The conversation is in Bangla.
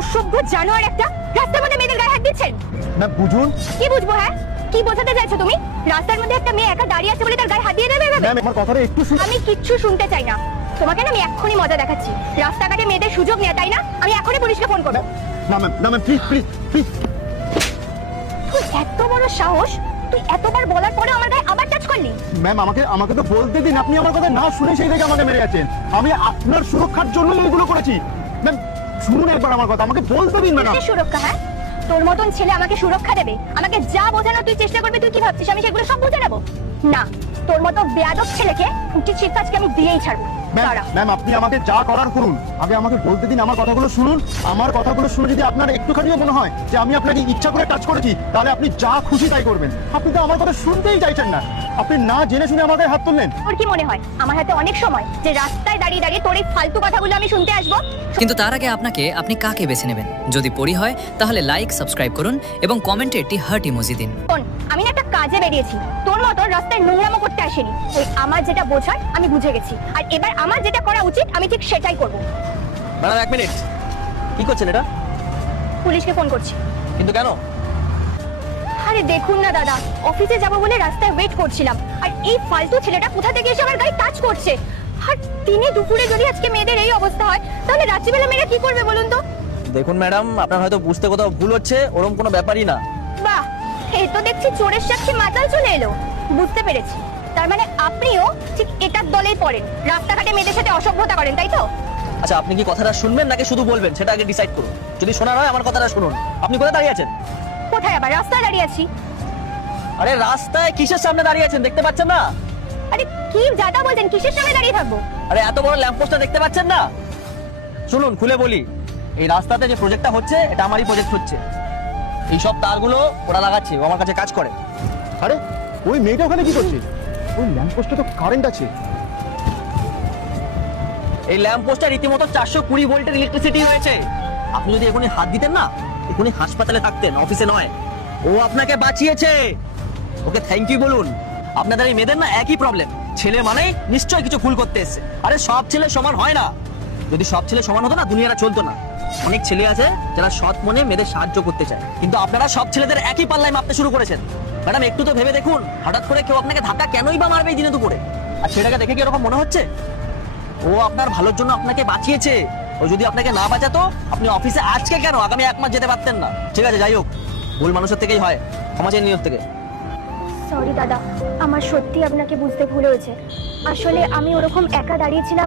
অসভ্য জানোয়ার একটা, রাস্তার মধ্যে মেয়েদের গায়ে হাত দিচ্ছেন। না বুঝুন। কি বুঝবো? হ্যাঁ, কি বোঝাতে চাইছো তুমি? রাস্তার মধ্যে একটা মেয়ে একা দাঁড়িয়ে আছে বলে তার গায়ে হাত দিয়ে দেবে এভাবে? ম্যাম আমার কথাটা একটু আমি কিচ্ছু শুনতে চাই না। তোমাকে না আমি এক্ষুনি মজা দেখাচ্ছি। রাস্তাঘাটে মেয়েদের সুযোগ নেয়, তাই না? আমি এখনই পুলিশকে ফোন করব। না ম্যাম প্লিজ প্লিজ প্লিজ। তুই এত বড় সাহস, তুই এতবার বলার পরে আমার গায়ে আবার টাচ করলি? ম্যাম আমাকে তো বলতে দিন, আপনি আমার কথা না শুনে সেই থেকে আমাকে মেরে যাচ্ছেন। আমি আপনার সুরক্ষার জন্য এগুলো করেছি। ম্যাম শুনুন একবার আমার কথা, আমাকে বলতে দিন ম্যাডাম। কিসের সুরক্ষা? হ্যাঁ, তোর মতন ছেলে আমাকে সুরক্ষা দেবে? আমাকে যা বোঝানোর তুই চেষ্টা করবি, তুই কি ভাবছিস আমি সেগুলো সব বুঝে নেবো? না, তোর মতো বেয়াদব ছেলেকে উচিত শিক্ষা আজকে আমি দিয়েই ছাড়বো। ম্যাম আপনি আমাকে যা করার করুন, আগে আমাকে বলতে দিন, আমার কথাগুলো শুনুন। আমার কথাগুলো শুনে যদি আপনার একটুখানিও মনে হয় যে আমি আপনাকে ইচ্ছা করে টাচ করেছি, তাহলে আপনি যা খুশি তাই করবেন। আপনি তো আমার কথা শুনতেই চাইছেন না, আপনি না জেনে শুনে আমাদের হাত তুললেন। তোর কি মনে হয় আমার হাতে অনেক সময় যে রাস্তায় দাঁড়িয়ে দাঁড়িয়ে তোর এই ফালতু কথাগুলো আমি শুনতে আসবো? কিন্তু তার আগে আপনি কাকে বেছে নেবেন? যদি পরি হয় তাহলে লাইক সাবস্ক্রাইব করুন এবং কমেন্টে একটি হার্ট ইমোজি দিন। আমি না একটা কাজে বেরিয়েছি, তোর মতো রাস্তায় নোংরামো করতে আসেনি। ওই আমার যেটা বোঝার আমি বুঝে গেছি, আর এবার আমার যেটা করা উচিত আমি ঠিক সেটাই করব। ম্যাডাম এক মিনিট, কি করছেন এটা? পুলিশকে ফোন করছি। কিন্তু কেন? আরে দেখুন না দাদা, অফিসে যাবো বলে রাস্তায় ওয়েট করছিলাম, আর এই ফালতু ছেলেটা কোথা থেকে এসে আমার গায়ে টাচ করছে। আর দিনে দুপুরে যদি আজকে মেয়েদের এই অবস্থা হয়, তাহলে রাত্রিবেলা মেয়েরা কি করবে বলুন তো? দেখুন ম্যাডাম, আপনার হয়তো বুঝতে কোথাও ভুল হচ্ছে, ওরকম কোনো ব্যাপারই না। বাহ, এই তো দেখছি চোরের সাক্ষী মাতাল চলে এলো। বুঝতে পেরেছি, তার মানে আপনিও ঠিক এটার দলেই পড়েন, রাস্তাঘাটে মেয়েদের সাথে অসভ্যতা করেন, তাই তো? আচ্ছা, আপনি কি কথাটা শুনবেন নাকি শুধু বলবেন সেটা আগে ডিসাইড করুন। যদি শোনার হয় আমার কথাটা শুনুন। আপনি কোথায় দাঁড়িয়ে আছেন? কোথায় আবার? রাস্তায় দাঁড়িয়ে আছি। আরে রাস্তায় কিসের সামনে দাঁড়িয়ে আছেন, দেখতে পাচ্ছেন না? আরে কি জাদা বলছেন, কিসের সামনে দাঁড়িয়ে থাকবো? আরে এত বড় ল্যাম্পপোস্টটা দেখতে পাচ্ছেন না? শুনুন, খুলে বলি, এই রাস্তাতে যে প্রজেক্টটা হচ্ছে এটা আমারই প্রজেক্ট হচ্ছে। এই সব তারগুলো ওরা লাগাচ্ছে, ও আমার কাছে কাজ করে। আরে ওই মেয়েটা ওখানে কি করছে? ওই ল্যাম্পপোস্টে তো কারেন্ট আছে। এই ল্যাম্পপোস্টটা রীতিমতো 420 ভোল্টের ইলেকট্রিসিটি হয়েছে। আপনি যদি এখনই হাত দিতেন না, এখনই হাসপাতালে থাকতেন, অফিসে নয়। ও আপনাকে বাঁচিয়েছে, ওকে থ্যাংক ইউ বলুন। আপনাদের এই মেয়েদের না একই প্রবলেম, ছেলে মানেই নিশ্চয়ই কিছু ভুল করতে এসেছে। আরে সব ছেলে সমান হয় না। যদি সব ছেলে সমান হতো না, দুনিয়াটা চলতো না। অনেক ছেলে আছে যারা সৎ মনে মেয়েদের সাহায্য করতে চায়, কিন্তু আপনারা সব ছেলেদের একই পাল্লায় মাপতে শুরু করেছেন। ম্যাডাম একটু তো ভেবে দেখুন, হঠাৎ করে কেউ আপনাকে ধাক্কা কেনই বা মারবে এই দিনে দুপুরে? আর ছেলেটাকে দেখে কি এরকম মনে হচ্ছে? ও আপনার ভালোর জন্য আপনাকে বাঁচিয়েছে। ও যদি আপনাকে না বাঁচাতো, আপনি অফিসে আজকে কেন আগামী 1 মাস যেতে পারতেন না। ঠিক আছে, যাই হোক, ভুল মানুষের থেকেই হয়, ক্ষমা চেয়ে নিয়ত থেকে। সরি দাদা, আমার সত্যি আপনাকে বুঝতে ভুল হয়েছে। আসলে আমি ওরকম একা দাঁড়িয়েছিলাম।